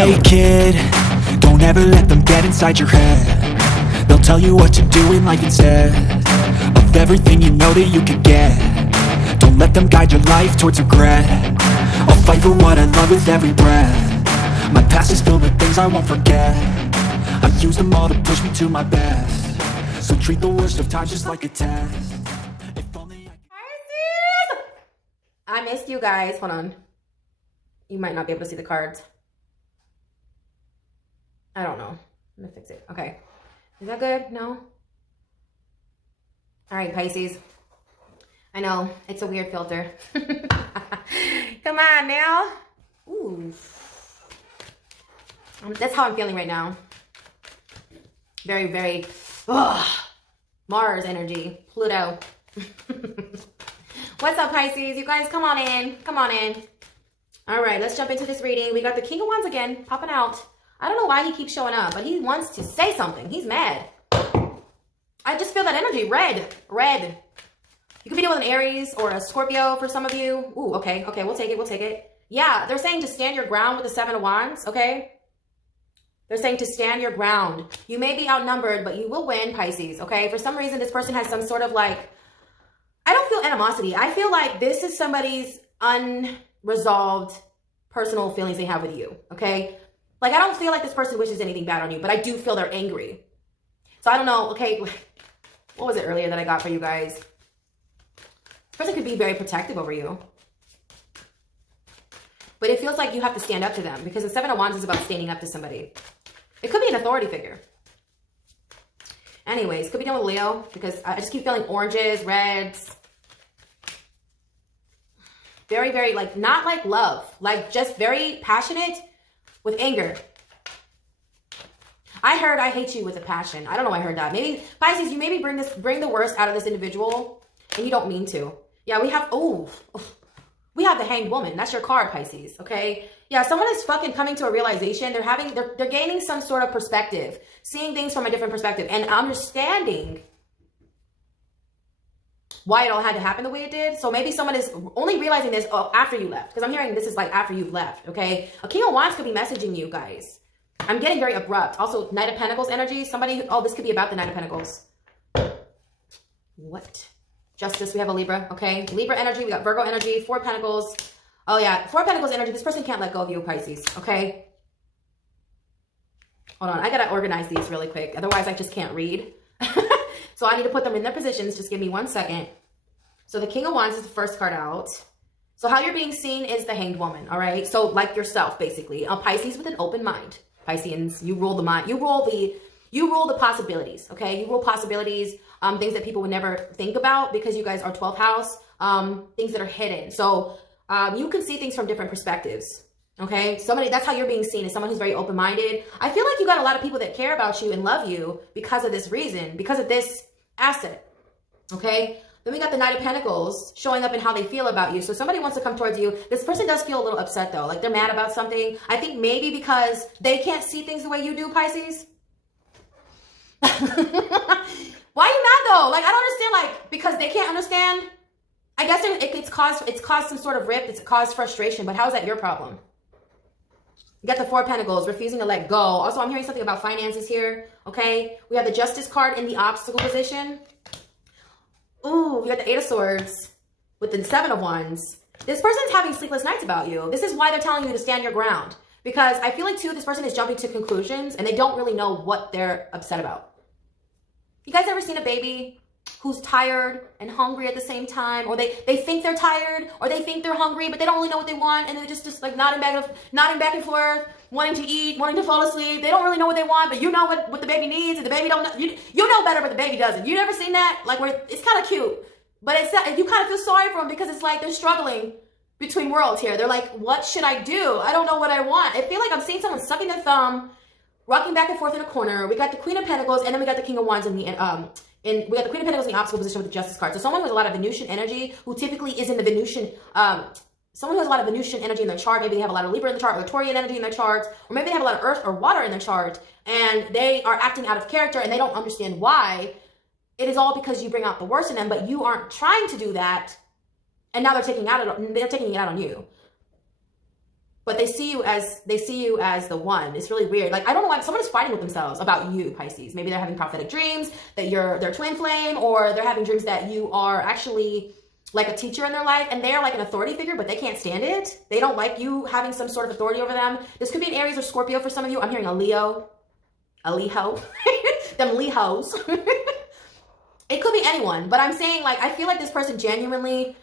Hey kid, don't ever let them get inside your head. They'll tell you what to do in life instead of everything you know that you could get. Don't let them guide your life towards regret. I'll fight for what I love with every breath. My past is filled with things I won't forget. I've used them all to push me to my best. So treat the worst of times just like a test. If only Pisces! I missed you guys. Hold on. You might not be able to see the cards. I don't know. I'm gonna fix it. Okay. Is that good? No? All right, Pisces. I know. It's a weird filter. Come on now. Ooh. That's how I'm feeling right now. Very, very... Mars energy. Pluto. What's up, Pisces? You guys, come on in. Come on in. All right, let's jump into this reading. We got the King of Wands again, popping out. I don't know why he keeps showing up, but he wants to say something. He's mad. I just feel that energy. Red. Red. You could be dealing with an Aries or a Scorpio for some of you. Ooh, okay. Okay, we'll take it. We'll take it. Yeah, they're saying to stand your ground with the Seven of Wands, okay? They're saying to stand your ground. You may be outnumbered, but you will win, Pisces, okay? For some reason, this person has some sort of like... I don't feel animosity. I feel like this is somebody's unresolved personal feelings they have with you, okay? Like, I don't feel like this person wishes anything bad on you, but I do feel they're angry. So I don't know, okay, what was it earlier that I got for you guys? This person could be very protective over you. But it feels like you have to stand up to them because the Seven of Wands is about standing up to somebody. It could be an authority figure. Anyways, could be done with Leo because I just keep feeling oranges, reds. Very, very, like, not like love. Like, just very passionate with anger. I heard I hate you with a passion. I don't know why I heard that. Maybe, Pisces, you maybe bring the worst out of this individual and you don't mean to. Yeah, we have, we have the Hanged Woman. That's your card, Pisces, okay? Yeah, someone is fucking coming to a realization. They're gaining some sort of perspective, seeing things from a different perspective and understanding why it all had to happen the way it did. So maybe someone is only realizing this after you left. Because I'm hearing this is like after you've left, okay? A King of Wands could be messaging you guys. I'm getting very abrupt. Also, Knight of Pentacles energy. Somebody, this could be about the Knight of Pentacles. What? Justice, we have a Libra, okay? Libra energy, we got Virgo energy, Four of Pentacles. Oh yeah, Four of Pentacles energy. This person can't let go of you, Pisces, okay? Hold on, I gotta organize these really quick. Otherwise, I just can't read. So I need to put them in their positions. Just give me 1 second. So the King of Wands is the first card out. So how you're being seen is the Hanged Woman, all right? So like yourself, basically. A Pisces with an open mind. Pisceans, you rule the mind. You rule the possibilities, okay? You rule possibilities, things that people would never think about because you guys are 12th house, things that are hidden. So you can see things from different perspectives. Okay, that's how you're being seen, as someone who's very open-minded. I feel like you got a lot of people that care about you and love you because of this reason, because of this asset. Okay, then we got the Knight of Pentacles showing up in how they feel about you. So somebody wants to come towards you. This person does feel a little upset though, like they're mad about something. I think maybe because they can't see things the way you do, Pisces. Why are you mad though? Like, I don't understand, like, because they can't understand. I guess it's caused some sort of rift. It's caused frustration, but how is that your problem? You got the Four of Pentacles, refusing to let go. Also, I'm hearing something about finances here, okay? We have the Justice card in the obstacle position. Ooh, we got the Eight of Swords with the Seven of Wands. This person's having sleepless nights about you. This is why they're telling you to stand your ground. Because I feel like, too, this person is jumping to conclusions and they don't really know what they're upset about. You guys ever seen a baby who's tired and hungry at the same time, or they think they're tired, or they think they're hungry, but they don't really know what they want, and they're just like nodding back and forth, wanting to eat, wanting to fall asleep. They don't really know what they want, but you know what the baby needs, and the baby don't know. You know better, but the baby doesn't. You never seen that? Like, where it's kind of cute, but you kind of feel sorry for them because it's like they're struggling between worlds here. They're like, what should I do? I don't know what I want. I feel like I'm seeing someone sucking their thumb, rocking back and forth in a corner. We got the Queen of Pentacles, and then we got the King of Wands in the we got the Queen of Pentacles in the obstacle position with the Justice card. So someone with a lot of Venusian energy, who typically is in the Venusian, someone who has a lot of Venusian energy in their chart, maybe they have a lot of Libra in the chart, or Taurian energy in their charts, or maybe they have a lot of Earth or water in their chart, and they are acting out of character, and they don't understand why. It is all because you bring out the worst in them, but you aren't trying to do that, and now they're taking it out on you. but they see you as the one. It's really weird. Like, I don't know why someone is fighting with themselves about you, Pisces. Maybe they're having prophetic dreams that you're their twin flame, or they're having dreams that you are actually like a teacher in their life, and they're like an authority figure, but they can't stand it. They don't like you having some sort of authority over them. This could be an Aries or Scorpio for some of you. I'm hearing a Leo, them Leos. It could be anyone, but I'm saying, like, I feel like this person genuinely,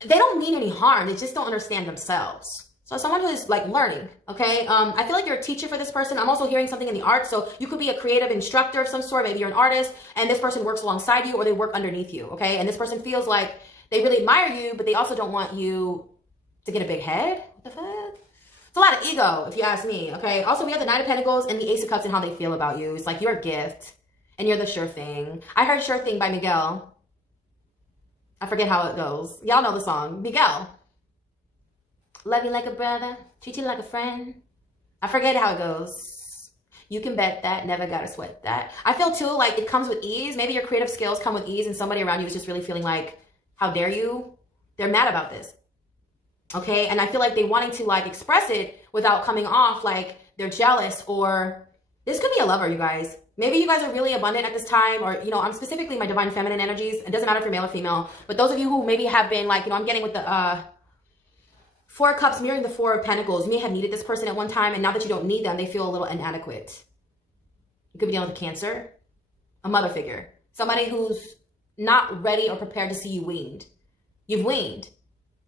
they don't mean any harm. They just don't understand themselves. So someone who is like learning, okay? I feel like you're a teacher for this person. I'm also hearing something in the arts. So you could be a creative instructor of some sort. Maybe you're an artist and this person works alongside you, or they work underneath you, okay? And this person feels like they really admire you, but they also don't want you to get a big head. What the fuck? It's a lot of ego, if you ask me, okay? Also, we have the Knight of Pentacles and the Ace of Cups and how they feel about you. It's like you're a gift and you're the sure thing. I heard Sure Thing by Miguel. I forget how it goes. Y'all know the song. Miguel. Love you like a brother, treat you like a friend. I forget how it goes. You can bet that, never gotta sweat that. I feel too like it comes with ease. Maybe your creative skills come with ease and somebody around you is just really feeling like, how dare you? They're mad about this. Okay, and I feel like they wanting to like express it without coming off like they're jealous, or this could be a lover, you guys. Maybe you guys are really abundant at this time, or, you know, I'm specifically my divine feminine energies. It doesn't matter if you're male or female, but those of you who maybe have been like, you know, I'm getting with the Four of Cups mirroring the Four of Pentacles. You may have needed this person at one time, and now that you don't need them, they feel a little inadequate. You could be dealing with a Cancer, a mother figure, somebody who's not ready or prepared to see you weaned. You've weaned.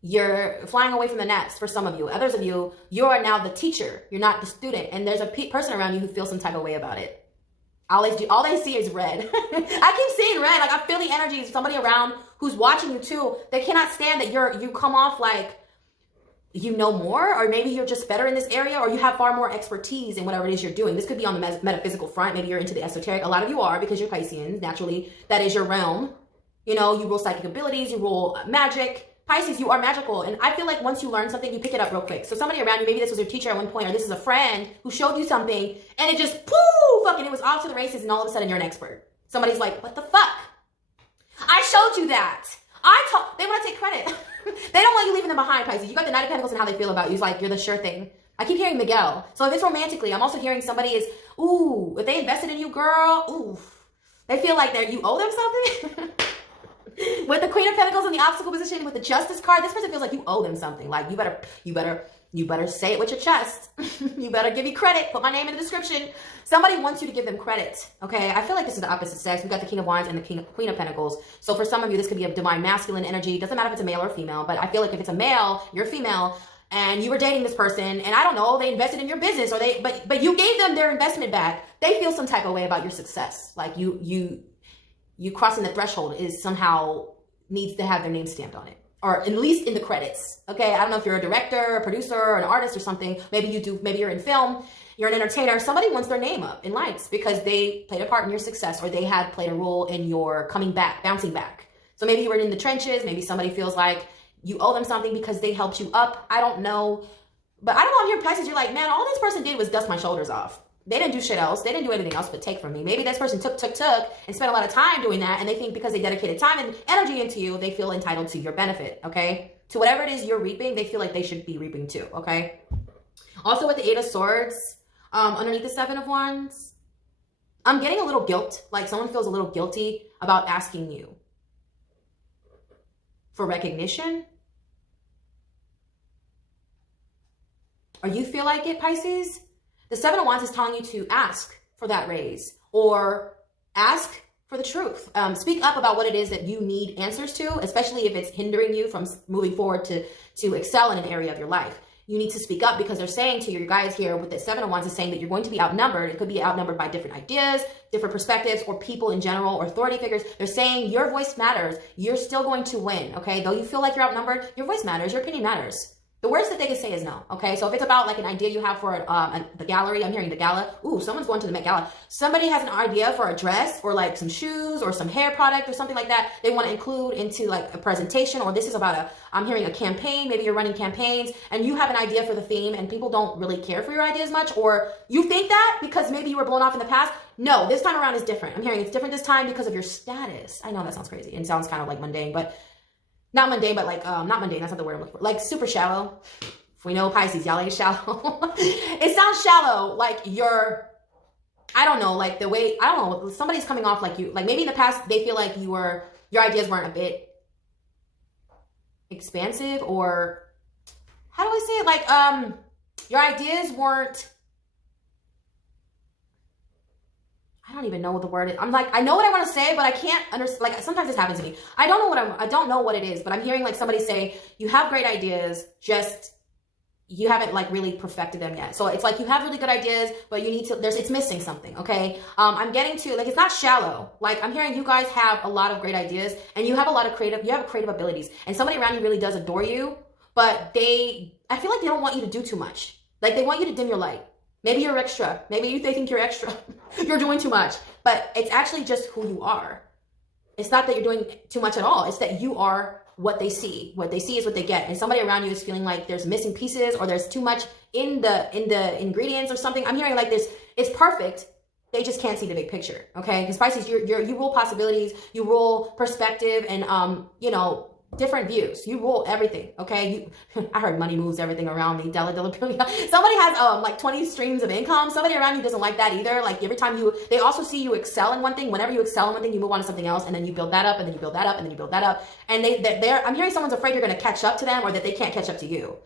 You're flying away from the nest for some of you. Others of you, you are now the teacher. You're not the student, and there's a person around you who feels some type of way about it. All they see is red. I keep seeing red. Like, I feel the energy of somebody around who's watching you too. They cannot stand that you come off like you know more, or maybe you're just better in this area, or you have far more expertise in whatever it is you're doing. This could be on the metaphysical front. Maybe you're into the esoteric. A lot of you are, because you're Pisceans. Naturally, that is your realm. You know, you rule psychic abilities, you rule magic. Pisces, you are magical. And I feel like once you learn something, you pick it up real quick. So somebody around you, maybe this was your teacher at one point, or this is a friend who showed you something, and it just poof, and it was off to the races, and all of a sudden you're an expert. Somebody's like, what the fuck? I showed you that. They want to take credit. They don't want you leaving them behind, Pisces. You got the Knight of Pentacles and how they feel about you. It's like, you're the sure thing. I keep hearing Miguel. So if it's romantically, I'm also hearing somebody is, ooh, if they invested in you, girl, ooh, they feel like you owe them something. With the Queen of Pentacles in the obstacle position, with the Justice card, this person feels like you owe them something. Like, you better say it with your chest. You better give me credit. Put my name in the description. Somebody wants you to give them credit. Okay, I feel like this is the opposite sex. We got the King of Wands and the Queen of Pentacles. So for some of you, this could be a divine masculine energy. It doesn't matter if it's a male or female, but I feel like if it's a male, you're a female, and you were dating this person, and I don't know, they invested in your business, or but you gave them their investment back. They feel some type of way about your success. Like you crossing the threshold is somehow needs to have their name stamped on it, or at least in the credits. Okay, I don't know if you're a director, a producer, or an artist or something. Maybe you do. Maybe you're in film. You're an entertainer. Somebody wants their name up in lights because they played a part in your success, or they had played a role in your coming back, bouncing back. So maybe you were in the trenches. Maybe somebody feels like you owe them something because they helped you up. I don't know. But I don't know, I'm hearing Pisces, you're like, man, all this person did was dust my shoulders off. They didn't do shit else. They didn't do anything else but take from me. Maybe this person took and spent a lot of time doing that, and they think because they dedicated time and energy into you, they feel entitled to your benefit, okay? To whatever it is you're reaping, they feel like they should be reaping too, okay? Also with the Eight of Swords, underneath the Seven of Wands, I'm getting a little guilt. Like someone feels a little guilty about asking you for recognition. Or you feel like it, Pisces? The Seven of Wands is telling you to ask for that raise, or ask for the truth. Speak up about what it is that you need answers to, especially if it's hindering you from moving forward to excel in an area of your life. You need to speak up because they're saying to you guys here with the Seven of Wands is saying that you're going to be outnumbered. It could be outnumbered by different ideas, different perspectives, or people in general, or authority figures. They're saying your voice matters. You're still going to win, okay? Though you feel like you're outnumbered, your voice matters. Your opinion matters. The worst that they can say is no, okay? So if it's about like an idea you have for the gallery, I'm hearing the gala. Ooh, someone's going to the Met Gala. Somebody has an idea for a dress or like some shoes or some hair product or something like that they want to include into like a presentation, or this is about I'm hearing a campaign. Maybe you're running campaigns and you have an idea for the theme and people don't really care for your ideas much, or you think that because maybe you were blown off in the past. No, this time around is different. I'm hearing it's different this time because of your status. I know that sounds crazy and sounds kind of like mundane, but not mundane, but like, not mundane, that's not the word I'm looking for. Like super shallow, We know Pisces, y'all ain't shallow. It sounds shallow, like you're, I don't know, like the way, I don't know, somebody's coming off like you, like maybe in the past they feel like your ideas weren't a bit expansive, or how do I say it? Like, your ideas weren't, I don't even know what the word is. I'm like, I know what I want to say, but I can't understand. Like, sometimes this happens to me. I don't know what it is, but I'm hearing like somebody say, you have great ideas, just you haven't like really perfected them yet. So it's like you have really good ideas, but you need to, it's missing something. Okay. I'm getting to, like, it's not shallow. Like, I'm hearing you guys have a lot of great ideas, and you have a lot of creative abilities, and somebody around you really does adore you, but I feel like they don't want you to do too much. Like, they want you to dim your light. Maybe you're extra. Maybe they think you're extra. You're doing too much, but it's actually just who you are. It's not that you're doing too much at all. It's that you are what they see. What they see is what they get. And somebody around you is feeling like there's missing pieces, or there's too much in the ingredients or something. I'm hearing like this, it's perfect. They just can't see the big picture. Okay. Because Pisces, you rule possibilities, you rule perspective, and, different views. You rule everything. Okay. I heard money moves everything around me. Somebody has, like 20 streams of income. Somebody around you doesn't like that either. Like, every time they also see you excel in one thing. Whenever you excel in one thing, you move on to something else, and then you build that up, and then you build that up, and then you build that up. And I'm hearing someone's afraid you're going to catch up to them, or that they can't catch up to you.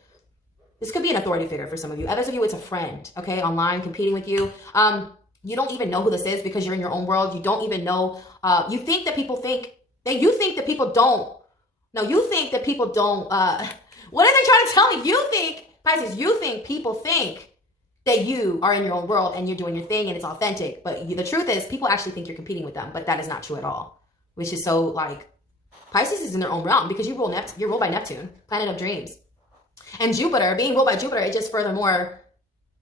This could be an authority figure for some of you. Others of you, it's a friend, okay, online competing with you. You don't even know who this is because you're in your own world. You don't even know. You think that people think that you think that people don't. No, you think that people don't. What are they trying to tell me? You think, Pisces, you think people think that you are in your own world and you're doing your thing and it's authentic. But the truth is, people actually think you're competing with them. But that is not true at all. Which is so, like, Pisces is in their own realm because you're ruled by Neptune, planet of dreams. And Jupiter, being ruled by Jupiter, it just furthermore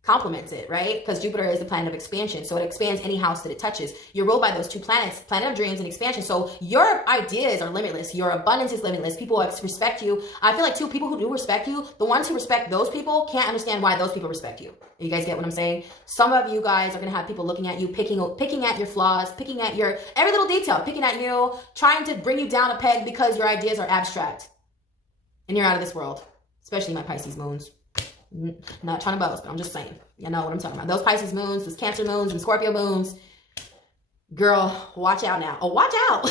complements it, right? Because Jupiter is the planet of expansion. So it expands any house that it touches. You're ruled by those two planets, planet of dreams and expansion. So your ideas are limitless. Your abundance is limitless. People respect you. I feel like, too, people who do respect you, the ones who respect those people can't understand why those people respect you. You guys get what I'm saying? Some of you guys are going to have people looking at you, picking at your flaws, picking at your every little detail, picking at you, trying to bring you down a peg because your ideas are abstract. And you're out of this world. Especially my Pisces moons. Not trying to boast, but I'm just saying. You know what I'm talking about. Those Pisces moons, those Cancer moons, and Scorpio moons. Girl, watch out now. Oh, watch out.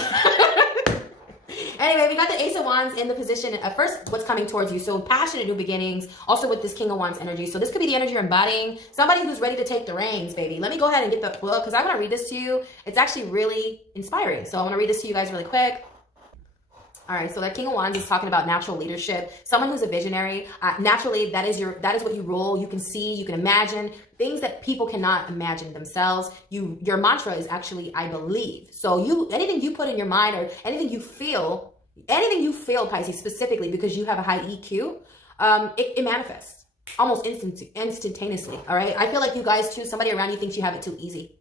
Anyway, we got the Ace of Wands in the position. At first, what's coming towards you. So passionate new beginnings. Also with this King of Wands energy. So this could be the energy you're embodying. Somebody who's ready to take the reins, baby. Let me go ahead and get the book because I want to read this to you. It's actually really inspiring. So I want to read this to you guys really quick. All right, so that King of Wands is talking about natural leadership. Someone who's a visionary. Naturally, that is what you rule. You can see, you can imagine things that people cannot imagine themselves. Your mantra is actually, I believe. So anything you put in your mind or anything you feel, Pisces, specifically because you have a high EQ, it manifests almost instantaneously. All right, I feel like you guys too. Somebody around you thinks you have it too easy.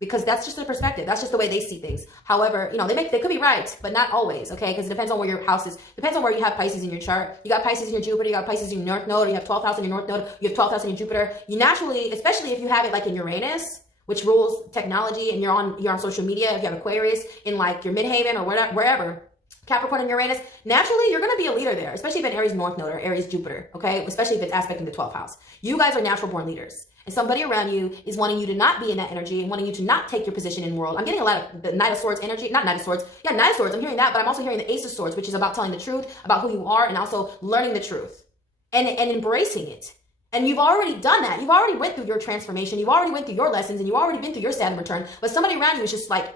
Because that's just their perspective. That's just the way they see things. However, they could be right, but not always, okay? Because it depends on where your house is. Depends on where you have Pisces in your chart. You got Pisces in your Jupiter. You got Pisces in your North Node. Or you have 12th house in your North Node. You have 12th house in your Jupiter. You naturally, especially if you have it like in Uranus, which rules technology, and you're on social media. If you have Aquarius in like your Midhaven or wherever, Capricorn and Uranus, naturally you're going to be a leader there, especially if it's Aries North Node or Aries Jupiter, okay? Especially if it's aspecting the 12th house. You guys are natural born leaders. And somebody around you is wanting you to not be in that energy and wanting you to not take your position in the world. I'm getting a lot of the Knight of Swords energy. Not Knight of Swords. Yeah, Knight of Swords. I'm hearing that, but I'm also hearing the Ace of Swords, which is about telling the truth, about who you are, and also learning the truth and embracing it. And you've already done that. You've already went through your transformation. You've already went through your lessons, and you've already been through your Saturn return. But somebody around you is just like,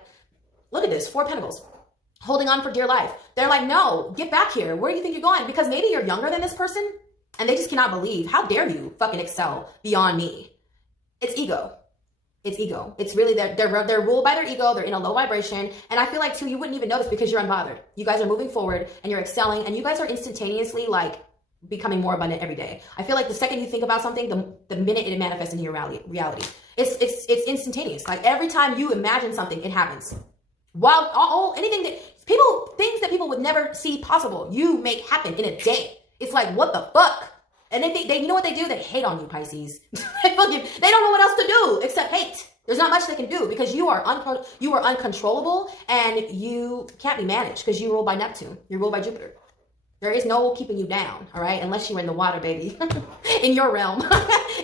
look at this, 4 Pentacles. Holding on for dear life. They're like, no, get back here. Where do you think you're going? Because maybe you're younger than this person, and they just cannot believe, how dare you fucking excel beyond me? It's ego. It's ego. It's really, they're ruled by their ego. They're in a low vibration. And I feel like, too, you wouldn't even notice because you're unbothered. You guys are moving forward and you're excelling, and you guys are instantaneously like becoming more abundant every day. I feel like the second you think about something, the minute it manifests into your reality. It's instantaneous. Like every time you imagine something, it happens. While things that people would never see possible, you make happen in a day. It's like, what the fuck? And they you know what they do? They hate on you, Pisces. They don't know what else to do except hate. There's not much they can do because you are uncontrollable and you can't be managed because you rule by Neptune. You're ruled by Jupiter. There is no keeping you down, all right? Unless you're in the water, baby. In your realm.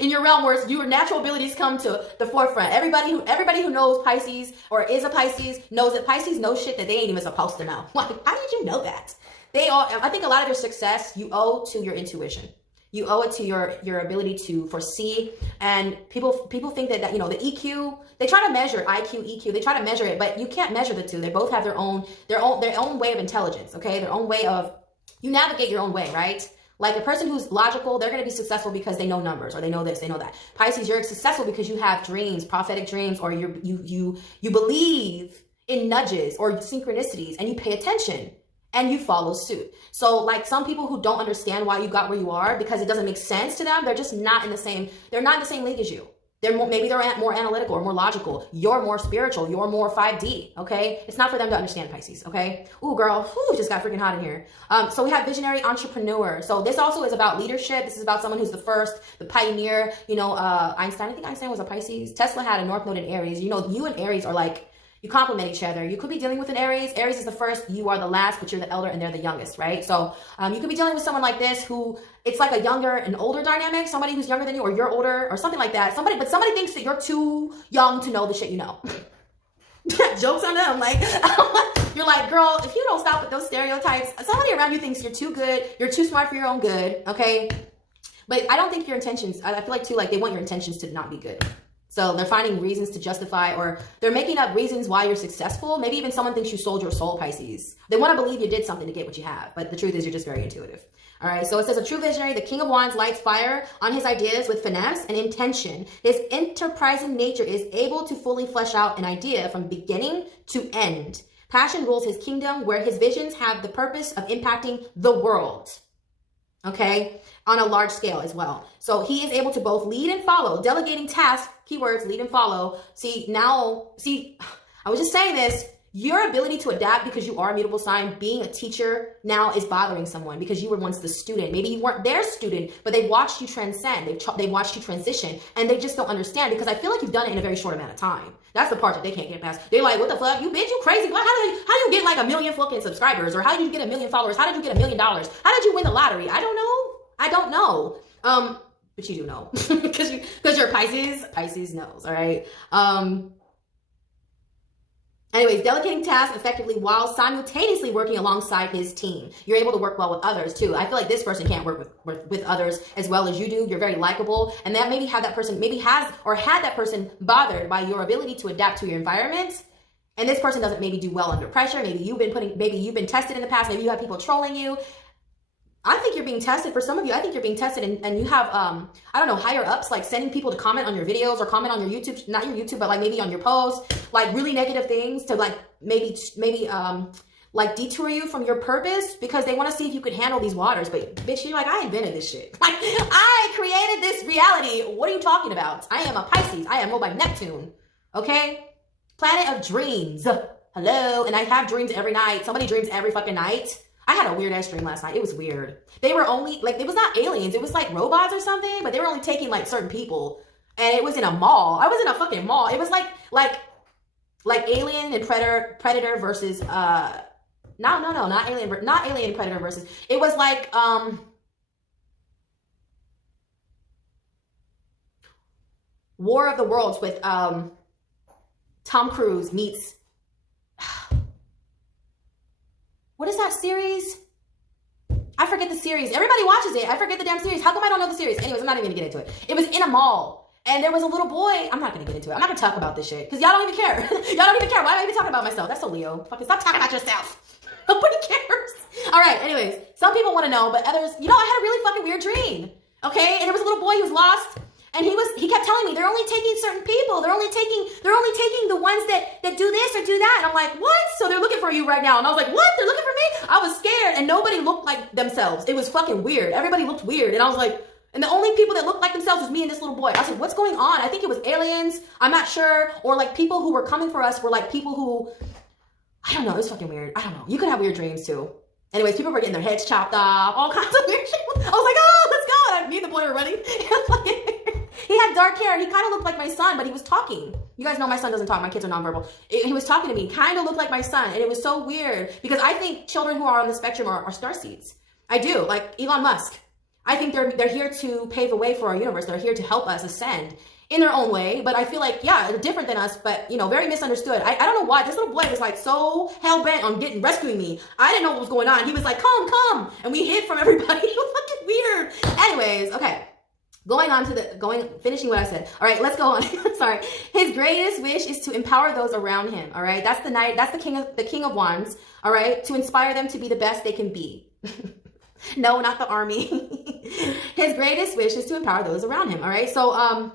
In your realm where your natural abilities come to the forefront. Everybody who knows Pisces or is a Pisces knows that Pisces know shit that they ain't even supposed to know. Like, how did you know that? I think a lot of their success you owe to your intuition. You owe it to your ability to foresee. And people think that you know, the EQ, they try to measure IQ, EQ, they try to measure it, but you can't measure the two. They both have their own way of intelligence, okay? Their own way of, you navigate your own way, right? Like a person who's logical, they're going to be successful because they know numbers, or they know this, they know that. Pisces, you're successful because you have dreams, prophetic dreams, or you believe in nudges or synchronicities, and you pay attention and you follow suit. So like some people who don't understand why you got where you are because it doesn't make sense to them, they're just not in the same, they're not in the same league as you. Maybe they're more analytical or more logical. You're more spiritual. You're more 5D, okay? It's not for them to understand, Pisces, okay? Ooh, girl, ooh, just got freaking hot in here. So we have visionary entrepreneur. So this also is about leadership. This is about someone who's the first, the pioneer. You know, Einstein, I think Einstein was a Pisces. Tesla had a North Node in Aries. You know, you and Aries are like, you complement each other. You could be dealing with an Aries. Aries is the first, you are the last, but you're the elder and they're the youngest, right? So you could be dealing with someone like this who, it's like a younger and older dynamic, somebody who's younger than you or you're older or something like that. But somebody thinks that you're too young to know the shit you know. Jokes on them. Like, you're like, girl, if you don't stop with those stereotypes, somebody around you thinks you're too good, you're too smart for your own good, okay? But I don't think your intentions, I feel like too, like they want your intentions to not be good. So they're finding reasons to justify, or they're making up reasons why you're successful. Maybe even someone thinks you sold your soul, Pisces. They want to believe you did something to get what you have. But the truth is you're just very intuitive. All right. So it says a true visionary, the King of Wands lights fire on his ideas with finesse and intention. His enterprising nature is able to fully flesh out an idea from beginning to end. Passion rules his kingdom, where his visions have the purpose of impacting the world. Okay, on a large scale as well. So he is able to both lead and follow, delegating tasks, keywords, lead and follow. See, I was just saying this, your ability to adapt because you are a mutable sign, being a teacher now is bothering someone because you were once the student. Maybe you weren't their student, but they've watched you transcend. They've watched you transition, and they just don't understand because I feel like you've done it in a very short amount of time. That's the part that they can't get past. They're like, what the fuck? You bitch, you crazy. How do you get like 1 million fucking subscribers? Or how did you get 1 million followers? How did you get $1 million? How did you win the lottery? I don't know. But you do know. Because you're Pisces. Pisces knows, all right? Anyways, delegating tasks effectively while simultaneously working alongside his team. You're able to work well with others too. I feel like this person can't work with others as well as you do. You're very likable, and that maybe had that person bothered by your ability to adapt to your environment. And this person doesn't maybe do well under pressure. Maybe you've been tested in the past. Maybe you have people trolling you. I think you're being tested. For some of you, I think you're being tested, and you have, I don't know, higher ups, like sending people to comment on your videos or comment on your YouTube, not your YouTube, but like maybe on your posts, like really negative things to like maybe like detour you from your purpose because they want to see if you could handle these waters. But bitch, you're like, I invented this shit. Like, I created this reality. What are you talking about? I am a Pisces. I am ruled by Neptune. Okay? Planet of dreams. Hello. And I have dreams every night. Somebody dreams every fucking night. I had a weird ass dream last night. It was weird. They were only like, it was not aliens. It was like robots or something, but they were only taking like certain people. And it was in a mall. I was in a fucking mall. It was like Alien and Predator versus, not Alien and Predator versus, it was like, War of the Worlds with, Tom Cruise meets, what is that series? I forget the series. Everybody watches it. I forget the damn series. How come I don't know the series? Anyways, I'm not even gonna get into it. It was in a mall, and there was a little boy. I'm not gonna get into it. I'm not gonna talk about this shit because y'all don't even care. Y'all don't even care. Why am I even talking about myself? That's so Leo. Fucking stop talking about yourself. Nobody cares. All right. Anyways, some people want to know, but others, you know, I had a really fucking weird dream. Okay, and there was a little boy who was lost. And he kept telling me they're only taking certain people. They're only taking the ones that do this or do that. And I'm like, what? So they're looking for you right now. And I was like, what? They're looking for me? I was scared, and nobody looked like themselves. It was fucking weird. Everybody looked weird. And I was like, and the only people that looked like themselves was me and this little boy. I was like, what's going on? I think it was aliens. I'm not sure. Or like people who were coming for us were like people who, I don't know. It was fucking weird. I don't know. You could have weird dreams too. Anyways, people were getting their heads chopped off, all kinds of weird shit. I was like, oh, let's go. And me and the boy were running. He had dark hair, and he kind of looked like my son, but he was talking. You guys know my son doesn't talk. My kids are nonverbal. He was talking to me, kind of looked like my son, and it was so weird because I think children who are on the spectrum are starseeds. I do. Like Elon Musk. I think they're here to pave the way for our universe. They're here to help us ascend in their own way. But I feel like, yeah, they're different than us, but, you know, very misunderstood. I don't know why. This little boy was like so hell-bent on rescuing me. I didn't know what was going on. He was like, come. And we hid from everybody. It was fucking weird. Anyways, okay. Finishing what I said. All right, let's go on. Sorry. His greatest wish is to empower those around him. All right. That's the king of wands. All right. To inspire them to be the best they can be. No, not the army. His greatest wish is to empower those around him. All right. So,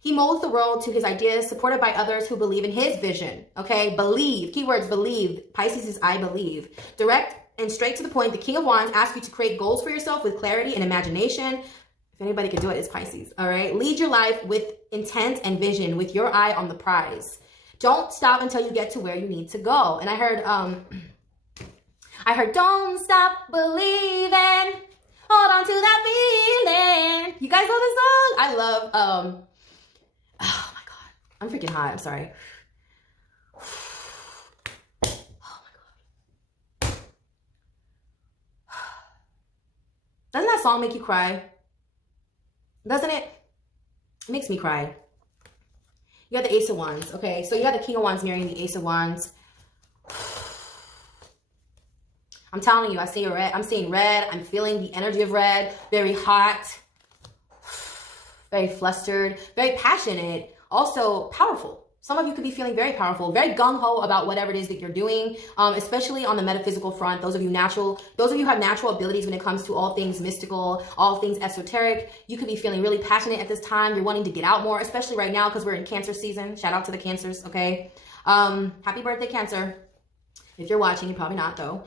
he molds the world to his ideas, supported by others who believe in his vision. Okay. Believe. Keywords believe. Pisces is I believe. Direct and straight to the point. The King of Wands asks you to create goals for yourself with clarity and imagination. If anybody could do it, it's Pisces. All right. Lead your life with intent and vision, with your eye on the prize. Don't stop until you get to where you need to go. And I heard, don't stop believing. Hold on to that feeling. You guys know this song? I love, oh my God. I'm freaking hot. I'm sorry. Oh my God. Doesn't that song make you cry? Doesn't it? It makes me cry. You got the Ace of Wands. Okay, so you got the King of Wands marrying the Ace of Wands. I'm telling you, I see red. I'm seeing red. I'm feeling the energy of red. Very hot. Very flustered. Very passionate. Also powerful. Some of you could be feeling very powerful, very gung-ho about whatever it is that you're doing, especially on the metaphysical front. Those of you who have natural abilities when it comes to all things mystical, all things esoteric. You could be feeling really passionate at this time. You're wanting to get out more, especially right now because we're in Cancer season. Shout out to the Cancers, okay? Happy birthday, Cancer. If you're watching, you're probably not, though.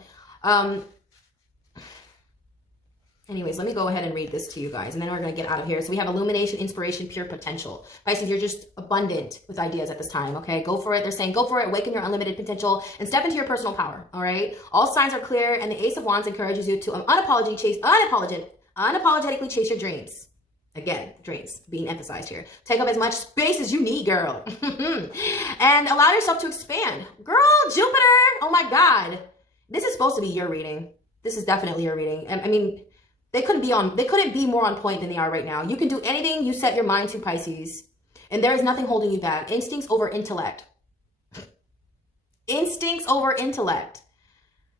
Anyways, let me go ahead and read this to you guys, and then we're going to get out of here. So we have illumination, inspiration, pure potential. Pisces, you're just abundant with ideas at this time, okay? Go for it. They're saying go for it, awaken your unlimited potential, and step into your personal power, all right? All signs are clear, and the Ace of Wands encourages you to unapologetically chase your dreams. Again, dreams being emphasized here. Take up as much space as you need, girl. And allow yourself to expand. Girl, Jupiter, oh my God. This is supposed to be your reading. This is definitely your reading. I mean, they couldn't be more on point than they are right now. You can do anything you set your mind to, Pisces. And there is nothing holding you back. Instincts over intellect. Instincts over intellect.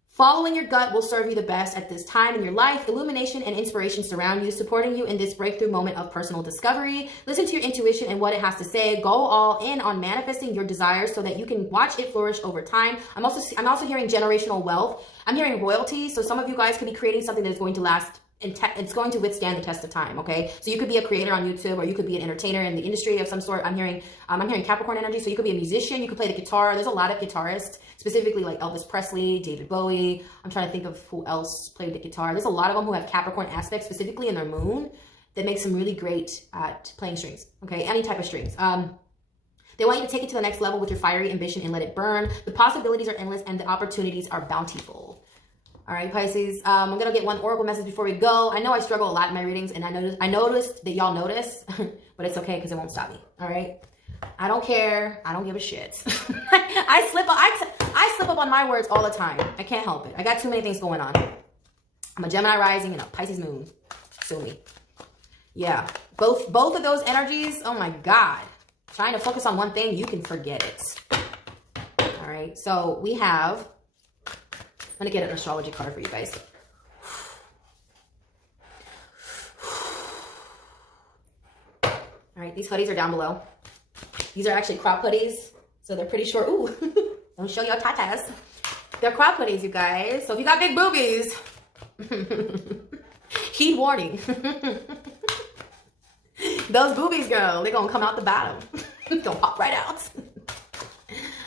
Following your gut will serve you the best at this time in your life. Illumination and inspiration surround you, supporting you in this breakthrough moment of personal discovery. Listen to your intuition and what it has to say. Go all in on manifesting your desires so that you can watch it flourish over time. I'm also hearing generational wealth. I'm hearing royalty. So some of you guys could be creating something that is going to last. It's going to withstand the test of time, okay? So you could be a creator on YouTube, or you could be an entertainer in the industry of some sort. I'm hearing Capricorn energy, so you could be a musician, you could play the guitar. There's a lot of guitarists, specifically like Elvis Presley, David Bowie. I'm trying to think of who else played the guitar. There's a lot of them who have Capricorn aspects, specifically in their moon, that makes them really great at playing strings, okay? Any type of strings. They want you to take it to the next level with your fiery ambition and let it burn. The possibilities are endless and the opportunities are bountiful. All right, Pisces, I'm going to get one oracle message before we go. I know I struggle a lot in my readings, and I noticed that y'all notice, but it's okay because it won't stop me. All right. I don't care. I don't give a shit. I slip up on my words all the time. I can't help it. I got too many things going on. I'm a Gemini rising and a Pisces moon. Sue me. Yeah. Both of those energies. Oh my God. Trying to focus on one thing, you can forget it. All right. So we have, I'm going to get an astrology card for you guys. All right, these hoodies are down below. These are actually crop hoodies, so they're pretty short. Ooh, don't show your tatas. They're crop hoodies, you guys. So if you got big boobies, heed warning. Those boobies, girl, they're going to come out the bottom. They're going to pop right out.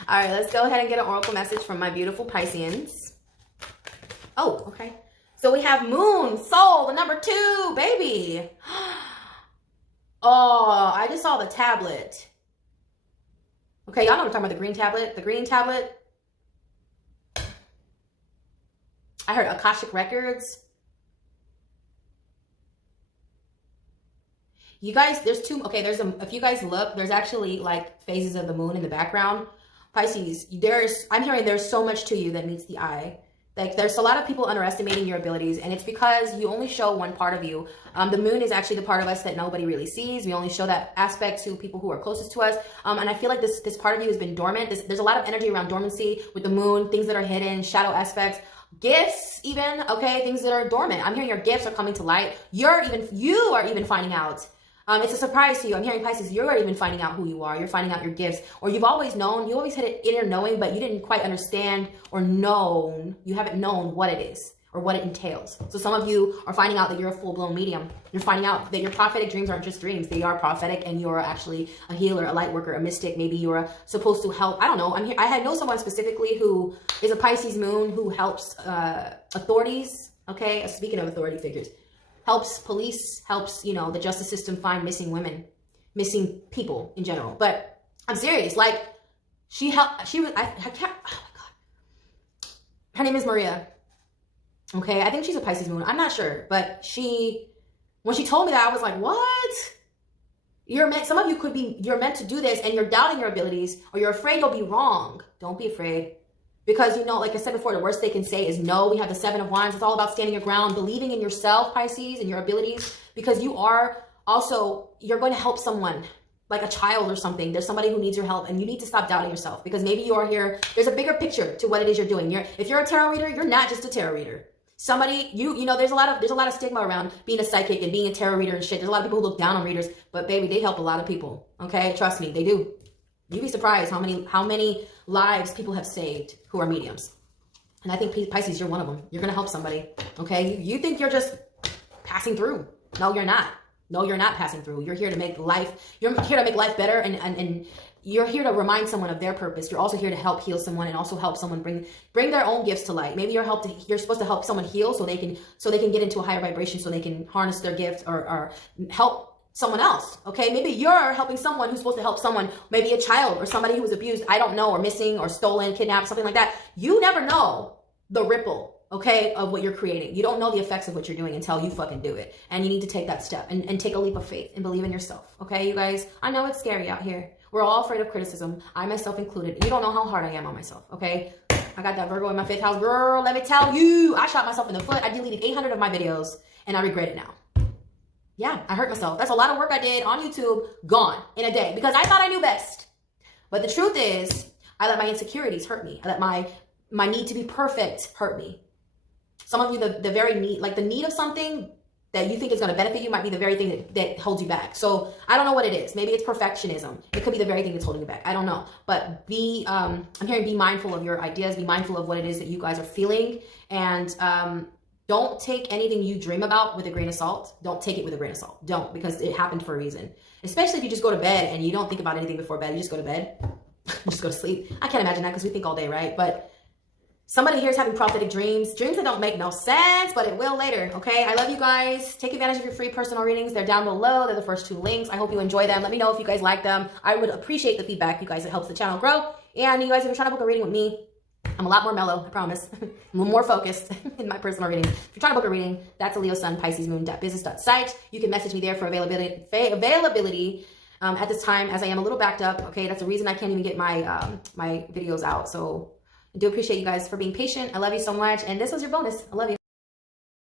All right, let's go ahead and get an oracle message from my beautiful Pisceans. Oh, okay. So we have Moon, Soul, the number 2, baby. Oh, I just saw the tablet. Okay, y'all know what I'm talking about, the green tablet. The green tablet. I heard Akashic Records. You guys, there's two, okay, if you guys look, there's actually like phases of the moon in the background. Pisces, I'm hearing there's so much to you that meets the eye. Like, there's a lot of people underestimating your abilities, and it's because you only show one part of you. The moon is actually the part of us that nobody really sees. We only show that aspect to people who are closest to us. And I feel like this part of you has been dormant. There's a lot of energy around dormancy with the moon, things that are hidden, shadow aspects, gifts even, okay, things that are dormant. I'm hearing your gifts are coming to light. You are even finding out. It's a surprise to you. I'm hearing Pisces, you're even finding out who you are. You're finding out your gifts. Or you've always known, you always had an inner knowing, but you didn't quite understand or know, you haven't known what it is or what it entails. So some of you are finding out that you're a full-blown medium. You're finding out that your prophetic dreams aren't just dreams. They are prophetic, and you're actually a healer, a light worker, a mystic. Maybe you're supposed to help. I don't know. I know someone specifically who is a Pisces moon who helps authorities. Okay, speaking of authority figures. Helps police, helps, you know, the justice system find missing women, missing people in general. But I'm serious. Like, she can't, oh my God. Her name is Maria. Okay, I think she's a Pisces moon. I'm not sure. But when she told me that, I was like, what? Some of you you're meant to do this, and you're doubting your abilities, or you're afraid you'll be wrong. Don't be afraid. Because, you know, like I said before, the worst they can say is no. We have the 7 of Wands. It's all about standing your ground, believing in yourself, Pisces, and your abilities. Because you're going to help someone, like a child or something. There's somebody who needs your help, and you need to stop doubting yourself. Because maybe you are here. There's a bigger picture to what it is you're doing. If you're a tarot reader, you're not just a tarot reader. Somebody, you know, there's a lot of stigma around being a psychic and being a tarot reader and shit. There's a lot of people who look down on readers. But baby, they help a lot of people. Okay? Trust me, they do. You'd be surprised how many lives people have saved who are mediums. And I think Pisces, you're one of them. You're going to help somebody. Okay? You think you're just passing through. No, you're not. No, you're not passing through. You're here to make life better, and you're here to remind someone of their purpose. You're also here to help heal someone, and also help someone bring their own gifts to light. Maybe you're supposed to help someone heal so they can get into a higher vibration, so they can harness their gift or help someone else. Okay, maybe you're helping someone who's supposed to help someone, maybe a child or somebody who was abused, I don't know, or missing or stolen, kidnapped, something like that. You never know the ripple, okay, of what you're creating. You don't know the effects of what you're doing until you fucking do it. And you need to take that step and take a leap of faith and believe in yourself. Okay, you guys, I know it's scary out here. We're all afraid of criticism, I myself included. You don't know how hard I am on myself. Okay, I got that Virgo in my 5th house. Girl, let me tell you, I shot myself in the foot. I deleted 800 of my videos, and I regret it now. Yeah, I hurt myself. That's a lot of work I did on YouTube, gone in a day, because I thought I knew best. But the truth is, I let my insecurities hurt me. I let my need to be perfect hurt me. Some of you, the very need, like the need of something that you think is going to benefit you might be the very thing that holds you back. So I don't know what it is. Maybe it's perfectionism. It could be the very thing that's holding you back. I don't know. But I'm hearing be mindful of your ideas. Be mindful of what it is that you guys are feeling. And don't take anything you dream about with a grain of salt. Don't take it with a grain of salt. Don't, because it happened for a reason. Especially if you just go to bed and you don't think about anything before bed. You just go to bed. You just go to sleep. I can't imagine that, because we think all day, right? But somebody here is having prophetic dreams. Dreams that don't make no sense, but it will later, okay? I love you guys. Take advantage of your free personal readings. They're down below. They're the first 2 links. I hope you enjoy them. Let me know if you guys like them. I would appreciate the feedback, you guys. It helps the channel grow. And you guys, if you're trying to book a reading with me, I'm a lot more mellow, I promise. I'm more focused in my personal reading. If you're trying to book a reading, that's a Leo Sun, Pisces Moon, business.site. You can message me there for availability at this time, as I am a little backed up. Okay, that's the reason I can't even get my my videos out. So I do appreciate you guys for being patient. I love you so much. And this was your bonus. I love you.